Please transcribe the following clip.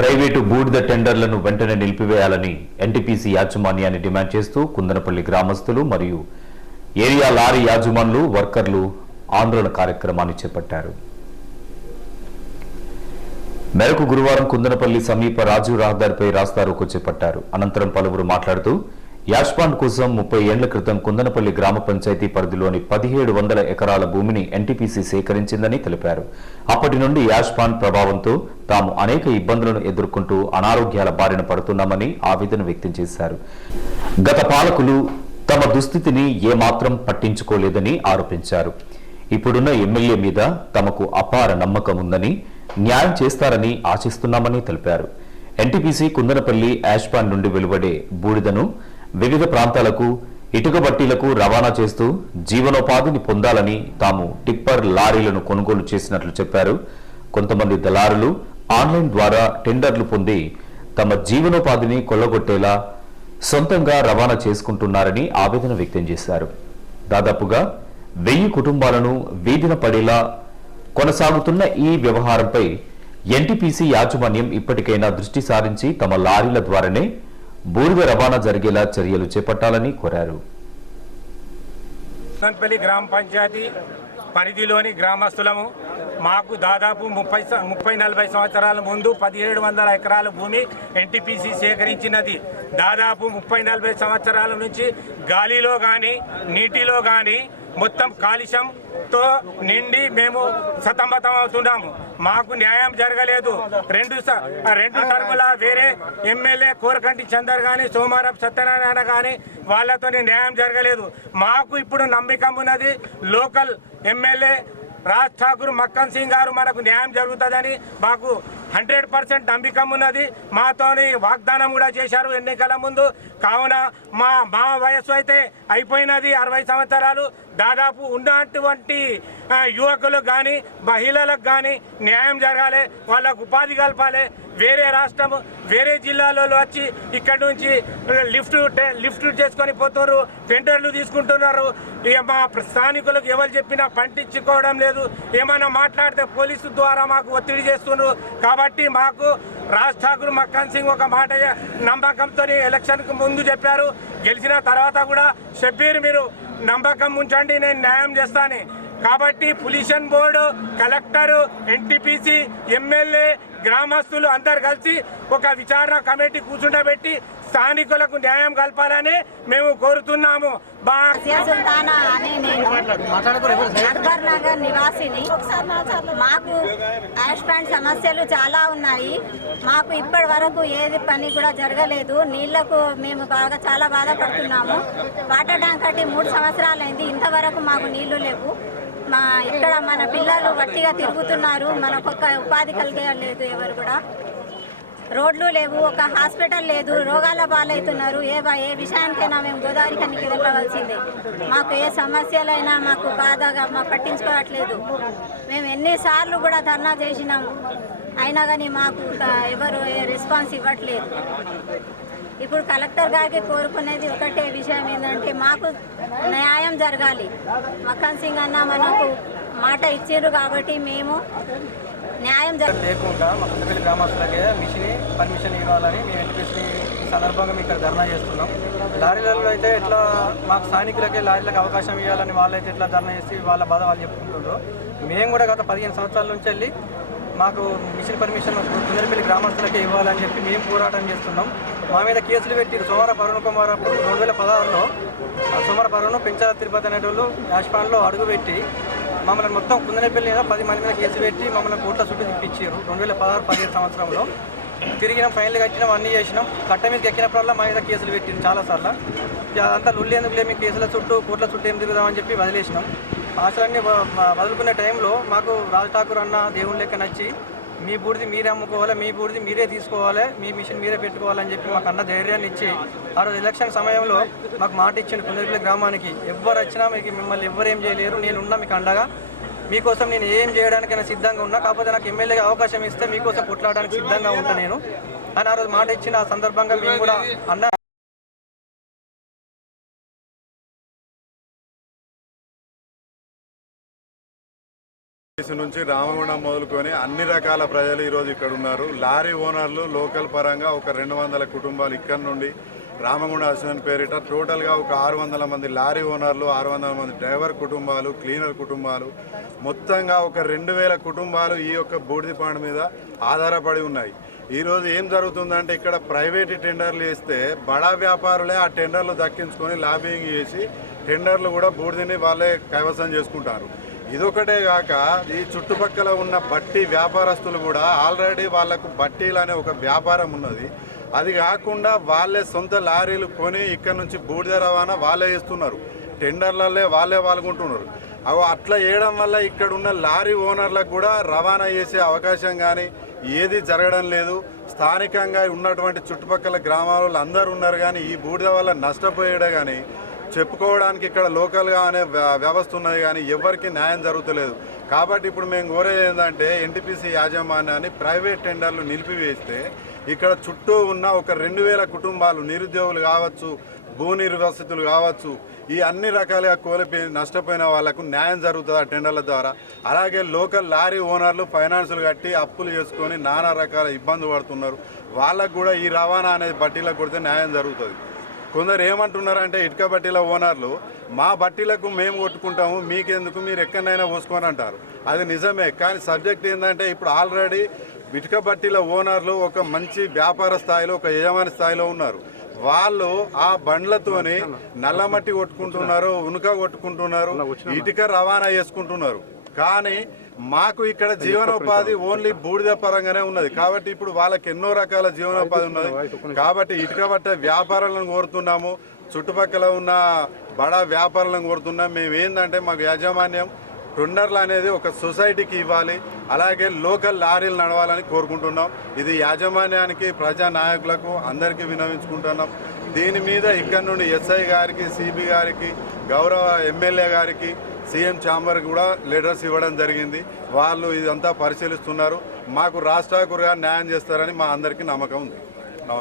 Private బూడిద టెండర్లను వెంటనే నిలిపివేయాలని NTPC యాజమాన్యాన్ని డిమాండ్ చేస్తూ కుందనపల్లి గ్రామస్తులు మరియు ఏరియా లారీ యాజమాన్లు వర్కర్లు ఆందోళన కార్యక్రమాన్ని చేపట్టారు. మేరకు గురువారం కుందనపల్లి సమీప రాజీవ్ రహదారిపై రాస్తారోకో చేపట్టారు. అనంతరం పలువురు మాట్లాడుతూ యాష్పాండ్ కోసం ముప్పై ఏళ్ళ క్రితం కుందనపల్లి గ్రామ పంచాయతీ పరిధిలోని పదిహేడు వందల ఎకరాల భూమిని ఎన్టీపీసీ సేకరించిందని తెలిపారు. అప్పటి నుండి యాష్పాండ్ ప్రభావంతో తాము అనేక ఇబ్బందులను ఎదుర్కొంటూ అనారోగ్యాల బారిన పడుతున్నామని ఆవేదన వ్యక్తం చేశారు. గత పాలకులు తమ దుస్థితిని ఏమాత్రం పట్టించుకోలేదని ఆరోపించారు. ఇప్పుడున్న ఎమ్మెల్యే మీద తమకు అపార నమ్మకం ఉందని న్యాయం చేస్తారని ఆశిస్తున్నామని తెలిపారు. ఎన్టీపీసీ కుందనపల్లి యాష్పాన్ నుండి వెలువడే బూడిదను వివిధ ప్రాంతాలకు ఇటుక బట్టీలకు రవాణా చేస్తూ జీవనోపాధిని పొందాలని తాము టిప్పర్ లారీలను కొనుగోలు చేసినట్లు చెప్పారు. కొంతమంది దళారులు ఆన్లైన్ ద్వారా టెండర్లు పొంది తమ జీవనోపాధిని కొల్లగొట్టేలా సొంతంగా రవాణా చేసుకుంటున్నారని ఆవేదన వ్యక్తం చేశారు. దాదాపుగా వెయ్యి కుటుంబాలను వీధిన పడేలా కొనసాగుతున్న ఈ వ్యవహారంపై ఎన్టీపీసీ యాజమాన్యం ఇప్పటికైనా దృష్టి సారించి తమ లారీల ద్వారానే బూడిద రవాణా జరిగేలా చర్యలు చేపట్టాలని కోరారు. గ్రామ పంచాయతీ పరిధిలోని గ్రామస్తులము మాకు దాదాపు ముప్పై స- ముప్పై నలభై సంవత్సరాల ముందు పదిహేడు వందల ఎకరాల భూమి ఎన్టీపీసీ సేకరించినది. దాదాపు ముప్పై నలభై సంవత్సరాల నుంచి గాలిలో కానీ నీటిలో కానీ మొత్తం కాలుష్యంతో నిండి మేము సతమతం అవుతున్నాము. మాకు న్యాయం జరగలేదు. రెండు స- రెండు టర్ముల వేరే ఎమ్మెల్యే కోరకంటి చందర్ కానీ సోమారావు సత్యనారాయణ కానీ వాళ్ళతో న్యాయం జరగలేదు. మాకు ఇప్పుడు నమ్మకం ఉన్నది. లోకల్ ఎమ్మెల్యే రాజ్ ఠాకూర్ మక్కన్ సింగ్ గారు మనకు న్యాయం జరుగుతుందని మాకు హండ్రెడ్ పర్సెంట్ నమ్మకం ఉన్నది. మాతోని వాగ్దానం కూడా చేశారు ఎన్నికల ముందు. కావున మా మా వయస్సు అయితే అయిపోయినది అరవై సంవత్సరాలు. దాదాపు ఉన్నటువంటి యువకులకు కానీ మహిళలకు కానీ న్యాయం జరగాలి వాళ్ళకు ఉపాధి కలపాలి. వేరే రాష్ట్రం వేరే జిల్లాలలో వచ్చి ఇక్కడ నుంచి లిఫ్ట్ లిఫ్ట్ చేసుకొని పోతున్నారు టెండర్లు తీసుకుంటున్నారు. మా స్థానికులకు ఎవరు చెప్పినా పంటించుకోవడం లేదు. ఏమైనా మాట్లాడితే పోలీసు ద్వారా మాకు ఒత్తిడి చేస్తున్నారు. కాబట్టి మాకు రాజ్ ఠాకూర్ మక్కన్ సింగ్ ఒక మాట నమ్మకంతో ఎలక్షన్కు ముందు చెప్పారు. గెలిచిన తర్వాత కూడా షబ్బీర్ మీరు నమ్మకం ఉంచండి నేను న్యాయం చేస్తాను. కాబట్టి pollution board collector NTPC MLA గ్రామస్తులు అందరు కలిసి ఒక విచారణ కమిటీ కూర్చుండబెట్టి స్థానికులకు న్యాయం కలపాలని మేము కోరుతున్నాము. అని నేను అక్బర్ నగర్ నివాసిని. మాకు యాష్ ప్యాంట్ సమస్యలు చాలా ఉన్నాయి. మాకు ఇప్పటి వరకు ఏది పని కూడా జరగలేదు. నీళ్ళకు మేము బాగా చాలా బాధపడుతున్నాము. వాటర్ ట్యాంక్ కట్టి మూడు సంవత్సరాలైంది. ఇంతవరకు మాకు నీళ్ళు లేవు. మా ఇక్కడ మన పిల్లలు వట్టిగా తిరుగుతున్నారు. మనకొక ఉపాధి కలిగేయలేదు ఎవరు కూడా. రోడ్లు లేవు ఒక హాస్పిటల్ లేదు రోగాల పాలవుతున్నారు. ఏ బా ఏ విషయానికైనా మేము గోదావరి కనికి వెళ్ళవలసిందే. మాకు ఏ సమస్యలైనా మాకు బాధగా మా పట్టించుకోవట్లేదు. మేము ఎన్నిసార్లు కూడా ధర్నా చేసినాము అయినా కానీ మాకు ఎవరు ఏ రెస్పాన్స్ ఇవ్వట్లేదు. ఇప్పుడు కలెక్టర్ గారికి కోరుకునేది ఒకటే విషయం ఏంటంటే మాకు న్యాయం జరగాలి. మక్కన్ సింగ్ అన్న మనకు మాట ఇచ్చారు కాబట్టి మేము న్యాయం లేకుండా మా కుందపల్లి గ్రామస్తులకే మిషన్ పర్మిషన్ ఇవ్వాలని మేము ఎన్టీపీసీ సందర్భంగా మేము ఇక్కడ ధర్నా చేస్తున్నాం. లారీలలో అయితే ఎట్లా మాకు స్థానికులకే లారీలకు అవకాశం ఇవ్వాలని వాళ్ళైతే ఎట్లా ధర్నా చేసి వాళ్ళ బాధ వాళ్ళు చెప్పుకుంటున్నారు మేము కూడా గత పదిహేను సంవత్సరాల నుంచి వెళ్ళి మాకు మిషన్ పర్మిషన్ కుందరపల్లి గ్రామస్తులకే ఇవ్వాలని చెప్పి మేము పోరాటం చేస్తున్నాం. మా మీద కేసులు పెట్టి సోమవారం పరుణ్ కుమార్ అప్పుడు రెండు వేల పదహారులో. సోమవారం పరుణ్ పెంచాల తిరుపతి అనేటోళ్ళు యాష్పాన్లో అడుగుపెట్టి మమ్మల్ని మొత్తం కుందనపల్లి మీద పది మంది మీద కేసు పెట్టి మమ్మల్ని కోట్ల చుట్టూ తిప్పించారు. రెండు వేల పదహారు పదిహేను సంవత్సరంలో. తిరిగినాం ఫైన్లు కట్టినాం అన్నీ చేసినాం. కట్ట మీద ఎక్కినప్పుడల్లా మా మీద కేసులు పెట్టింది చాలాసార్లు. అంతా అదంతా లుల్లేందుకులే మీ కేసుల చుట్టూ కోట్ల చుట్టూ ఏం తిరుగుదామని చెప్పి వదిలేసినాం. ఆశలన్నీ వదులుకునే టైంలో మాకు రాజ్ ఠాకూర్ అన్న దేవుని లెక్క నచ్చి మీ బూడిది మీరే అమ్ముకోవాలి మీ బూడిది మీరే తీసుకోవాలి మీ మిషన్ మీరే పెట్టుకోవాలని చెప్పి మాకు అన్న ధైర్యాన్ని ఇచ్చి ఆ రోజు ఎలక్షన్ సమయంలో మాకు మాట ఇచ్చిండు కుందరిపల్లి గ్రామానికి. ఎవ్వరు వచ్చినా మీకు మిమ్మల్ని ఎవరు ఏం చేయలేరు నేనున్నా మీకు అండగా. మీకోసం నేను ఏం చేయడానికైనా సిద్ధంగా ఉన్నా కాకపోతే నాకు ఎమ్మెల్యేగా అవకాశం ఇస్తే మీకోసం కొట్లాడడానికి సిద్ధంగా ఉంటా నేను. అని ఆ రోజు మాట ఇచ్చిన ఆ సందర్భంగా మేము కూడా అన్న కేసు నుంచి రామగుండం మొదలుకొని అన్ని రకాల ప్రజలు ఈరోజు ఇక్కడ ఉన్నారు. లారీ ఓనర్లు లోకల్ పరంగా ఒక రెండు వందల కుటుంబాలు ఇక్కడ నుండి రామగుండ అశ్వన్ పేరిట టోటల్గా ఒక ఆరు వందల మంది లారీ ఓనర్లు ఆరు వందల మంది డ్రైవర్ కుటుంబాలు క్లీనర్ కుటుంబాలు. మొత్తంగా ఒక రెండు వేల కుటుంబాలు ఈ యొక్క బూడిద మీద ఆధారపడి ఉన్నాయి. ఈరోజు ఏం జరుగుతుందంటే ఇక్కడ ప్రైవేట్ టెండర్లు వేస్తే బడా వ్యాపారులే ఆ టెండర్లు దక్కించుకొని లాబింగ్ చేసి టెండర్లు కూడా బూడిదని వాళ్ళే కైవసం చేసుకుంటారు. ఇదొకటే కాక ఈ చుట్టుపక్కల ఉన్న బట్టి వ్యాపారస్తులు కూడా ఆల్రెడీ వాళ్ళకు బట్టీలు అనే ఒక వ్యాపారం ఉన్నది. అది కాకుండా వాళ్ళే సొంత లారీలు కొని ఇక్కడ నుంచి బూడిద రవాణా వాళ్ళే ఇస్తున్నారు టెండర్లలో వాళ్ళే పాల్గొంటున్నారు అవి అట్లా వేయడం వల్ల ఇక్కడ ఉన్న లారీ ఓనర్లకు కూడా రవాణా చేసే అవకాశం కానీ ఏది జరగడం లేదు. స్థానికంగా ఉన్నటువంటి చుట్టుపక్కల గ్రామాలలో అందరూ ఉన్నారు కానీ ఈ బూడిద వల్ల నష్టపోయాడే కానీ చెప్పుకోవడానికి ఇక్కడ లోకల్గా అనే వ్య- వ్యవస్థ ఉన్నది కానీ ఎవరికి న్యాయం జరుగుతలేదు. కాబట్టి ఇప్పుడు మేము కోరేది ఏంటంటే ఎన్టీపీసీ యాజమాన్యాన్ని ప్రైవేట్ టెండర్లు నిలిపివేస్తే ఇక్కడ చుట్టూ ఉన్న ఒక రెండు వేల కుటుంబాలు నిరుద్యోగులు కావచ్చు భూ నిర్వసితులు కావచ్చు ఈ అన్ని రకాలుగా కోల్పోయి నష్టపోయిన వాళ్ళకు న్యాయం జరుగుతుంది ఆ టెండర్ల ద్వారా. అలాగే లోకల్ లారీ ఓనర్లు ఫైనాన్సులు కట్టి అప్పులు చేసుకొని నానా రకాల ఇబ్బంది పడుతున్నారు. వాళ్ళకు కూడా ఈ రవాణా అనేది బట్టీలకు కొడితే న్యాయం జరుగుతుంది. కొందరు ఏమంటున్నారంటే ఇటుక బట్టీల ఓనర్లు మా బట్టీలకు మేము కొట్టుకుంటాము మీకెందుకు మీరు ఎక్కడైనా పోసుకొని అంటారు. అది నిజమే కానీ సబ్జెక్ట్ ఏంటంటే ఇప్పుడు ఆల్రెడీ ఇటుక బట్టీల ఓనర్లు ఒక మంచి వ్యాపార స్థాయిలో ఒక యజమాని స్థాయిలో ఉన్నారు. వాళ్ళు ఆ బండ్లతోని నల్లమట్టి కొట్టుకుంటున్నారు ఉనుక కొట్టుకుంటున్నారు ఇటుక రవాణా చేసుకుంటున్నారు. కానీ మాకు ఇక్కడ జీవనోపాధి ఓన్లీ బూడిద పరంగానే ఉన్నది. కాబట్టి ఇప్పుడు వాళ్ళకి ఎన్నో రకాల జీవనోపాధి ఉన్నది. కాబట్టి ఇటుక బట్ట వ్యాపారాలను కోరుతున్నాము. చుట్టుపక్కల ఉన్న బడా వ్యాపారాలను కోరుతున్నాం మేము ఏంటంటే మాకు యాజమాన్యం టెండర్లు అనేది ఒక సొసైటీకి ఇవ్వాలి. అలాగే లోకల్ లారీలు నడవాలని కోరుకుంటున్నాం. ఇది యాజమాన్యానికి ప్రజా నాయకులకు అందరికీ వినవించుకుంటున్నాం. దీని మీద ఇక్కడ నుండి ఎస్ఐ గారికి సిబి గారికి గౌరవ ఎమ్మెల్యే గారికి సీఎం ఛాంబర్ కూడా లెటర్స్ ఇవ్వడం జరిగింది. వాళ్ళు ఇదంతా పరిశీలిస్తున్నారు. మాకు రాష్ట్రాకురుగా న్యాయం చేస్తారని మా అందరికీ నమ్మకం ఉంది.